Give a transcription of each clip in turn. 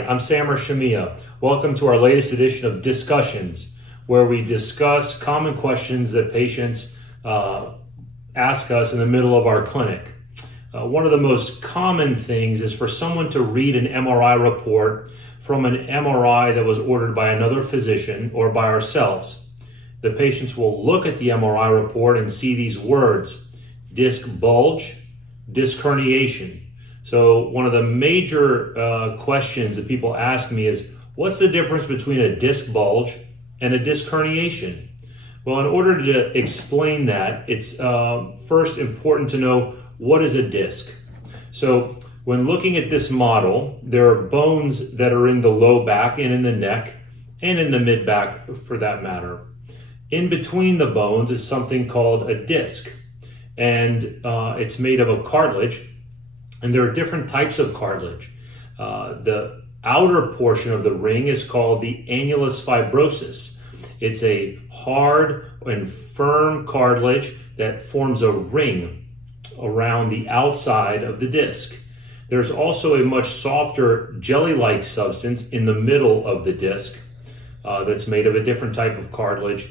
Hi, I'm Shamieh. Welcome to our latest edition of Discussions, where we discuss common questions that patients ask us in the middle of our clinic. One of the most common things is for someone to read an MRI report from an MRI that was ordered by another physician or by ourselves. The patients will look at the MRI report and see these words: disc bulge, disc herniation. So one of the major questions that people ask me is, what's the difference between a disc bulge and a disc herniation? Well, in order to explain that, it's first important to know what is a disc. So when looking at this model, there are bones that are in the low back and in the neck and in the mid back for that matter. In between the bones is something called a disc, and it's made of a cartilage. And there are different types of cartilage. The outer portion of the ring is called the annulus fibrosus. It's a hard and firm cartilage that forms a ring around the outside of the disc. There's also a much softer jelly-like substance in the middle of the disc that's made of a different type of cartilage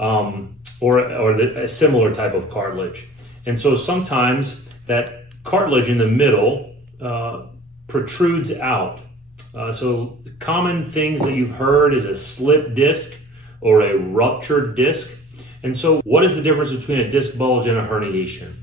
or a similar type of cartilage. And so sometimes that cartilage in the middle protrudes out. So common things that you've heard is a slip disc or a ruptured disc. And so what is the difference between a disc bulge and a herniation?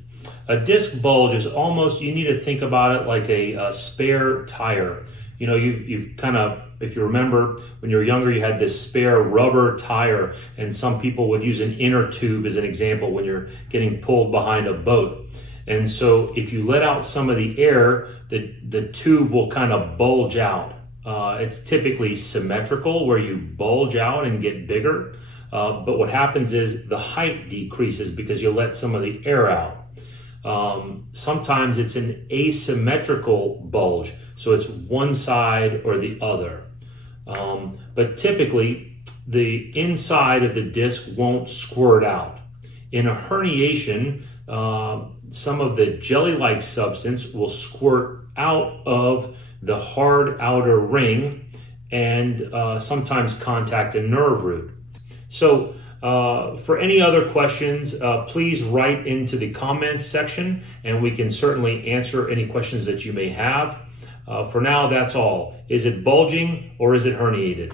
A disc bulge is almost, you need to think about it like a spare tire. You know, you've kind of, if you remember when you were younger, you had this spare rubber tire, and some people would use an inner tube as an example when you're getting pulled behind a boat. And so if you let out some of the air, the tube will kind of bulge out. It's typically symmetrical where you bulge out and get bigger. But what happens is the height decreases because you let some of the air out. Sometimes it's an asymmetrical bulge, so it's one side or the other. But typically the inside of the disc won't squirt out. In a herniation, some of the jelly-like substance will squirt out of the hard outer ring and sometimes contact a nerve root. So for any other questions, please write into the comments section and we can certainly answer any questions that you may have. For now, that's all. Is it bulging or is it herniated?